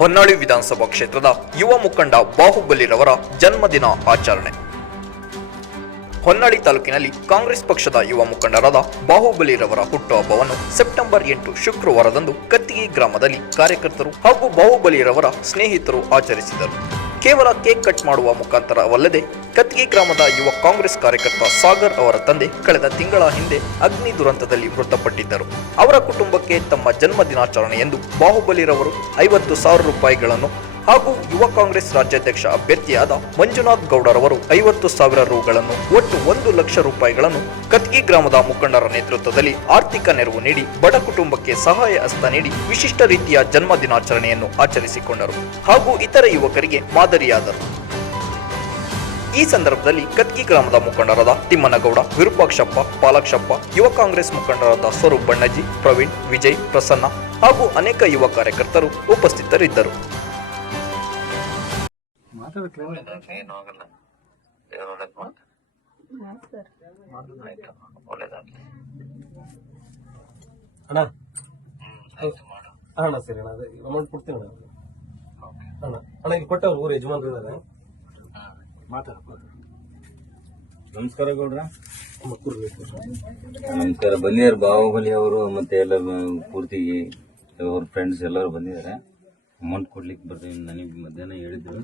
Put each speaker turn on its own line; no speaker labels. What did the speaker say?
ಹೊನ್ನಾಳಿ ವಿಧಾನಸಭಾ ಕ್ಷೇತ್ರದ ಯುವ ಮುಖಂಡ ಬಾಹುಬಲಿರವರ ಜನ್ಮದಿನ ಆಚರಣೆ. ಹೊನ್ನಾಳಿ ತಾಲೂಕಿನಲ್ಲಿ ಕಾಂಗ್ರೆಸ್ ಪಕ್ಷದ ಯುವ ಮುಖಂಡರಾದ ಬಾಹುಬಲಿರವರ ಹುಟ್ಟುಹಬ್ಬವನ್ನು ಸೆಪ್ಟೆಂಬರ್ ಎಂಟು ಶುಕ್ರವಾರದಂದು ಕತ್ತಿಗೆ ಗ್ರಾಮದಲ್ಲಿ ಕಾರ್ಯಕರ್ತರು ಹಾಗೂ ಬಾಹುಬಲಿರವರ ಸ್ನೇಹಿತರು ಆಚರಿಸಿದರು. ಕೇವಲ ಕೇಕ್ ಕಟ್ ಮಾಡುವ ಮುಖಾಂತರವಲ್ಲದೆ ಕತ್ತಿಗಿ ಗ್ರಾಮದ ಯುವ ಕಾಂಗ್ರೆಸ್ ಕಾರ್ಯಕರ್ತ ಸಾಗರ್ ಅವರ ತಂದೆ ಕಳೆದ ತಿಂಗಳ ಹಿಂದೆ ಅಗ್ನಿ ದುರಂತದಲ್ಲಿ ಮೃತಪಟ್ಟಿದ್ದರು. ಅವರ ಕುಟುಂಬಕ್ಕೆ ತಮ್ಮ ಜನ್ಮ ದಿನಾಚರಣೆಯೆಂದು ಬಾಹುಬಲಿರವರು ಐವತ್ತು ಸಾವಿರ ರೂಪಾಯಿಗಳನ್ನು ಹಾಗೂ ಯುವ ಕಾಂಗ್ರೆಸ್ ರಾಜ್ಯಾಧ್ಯಕ್ಷ ಅಭ್ಯರ್ಥಿಯಾದ ಮಂಜುನಾಥ್ ಗೌಡರವರು ಐವತ್ತು ಸಾವಿರ ರುಗಳನ್ನು ಒಟ್ಟು ಒಂದು ಲಕ್ಷ ರೂಪಾಯಿಗಳನ್ನು ಕತ್ಗಿ ಗ್ರಾಮದ ಮುಖಂಡರ ನೇತೃತ್ವದಲ್ಲಿ ಆರ್ಥಿಕ ನೆರವು ನೀಡಿ ಬಡ ಕುಟುಂಬಕ್ಕೆ ಸಹಾಯ ಹಸ್ತ ನೀಡಿ ವಿಶಿಷ್ಟ ರೀತಿಯ ಜನ್ಮ ದಿನಾಚರಣೆಯನ್ನು ಆಚರಿಸಿಕೊಂಡರು ಹಾಗೂ ಇತರ ಯುವಕರಿಗೆ ಮಾದರಿಯಾದರು. ಈ ಸಂದರ್ಭದಲ್ಲಿ ಕತ್ಕಿ ಗ್ರಾಮದ ಮುಖಂಡರಾದ ತಿಮ್ಮನಗೌಡ ವಿರೂಪಾಕ್ಷಪ್ಪ ಪಾಲಾಕ್ಷಪ್ಪ ಯುವ ಕಾಂಗ್ರೆಸ್ ಮುಖಂಡರಾದ ಸ್ವರೂಪ್ ಬಣ್ಣಜಿ ಪ್ರವೀಣ್ ವಿಜಯ್ ಪ್ರಸನ್ನ ಹಾಗೂ ಅನೇಕ ಯುವ ಕಾರ್ಯಕರ್ತರು ಉಪಸ್ಥಿತರಿದ್ದರು.
ಅಣ್ಣ.
ಹ್ಮ್ ಆಯ್ತು
ಅಣ್ಣ ಸರಿ ಅಣ್ಣ ಅಮೌಂಟ್ ಕೊಡ್ತೀನಿ ಅಣ್ಣ.
ಓಕೆ
ಅಣ್ಣ ಅಣ್ಣ ಇಲ್ಲಿ ಕೊಟ್ಟವ್ರು ಊರು ಯಜಮಾನ್ರು ಇದ್ದಾರೆ
ನಮಸ್ಕಾರ ಗೌಡ್ರ. ನಮಸ್ಕಾರ. ಬಂದಿದ್ದಾರೆ ಬಾಹುಬಲಿ ಅವರು ಮತ್ತೆ ಎಲ್ಲ ಪೂರ್ತಿ ಅವ್ರ ಫ್ರೆಂಡ್ಸ್ ಎಲ್ಲರೂ ಬಂದಿದ್ದಾರೆ. ಅಮೌಂಟ್ ಕೊಡ್ಲಿಕ್ಕೆ ಬರ್ತೀನಿ. ನನಗೆ ಮಧ್ಯಾಹ್ನ ಹೇಳಿದ್ರು.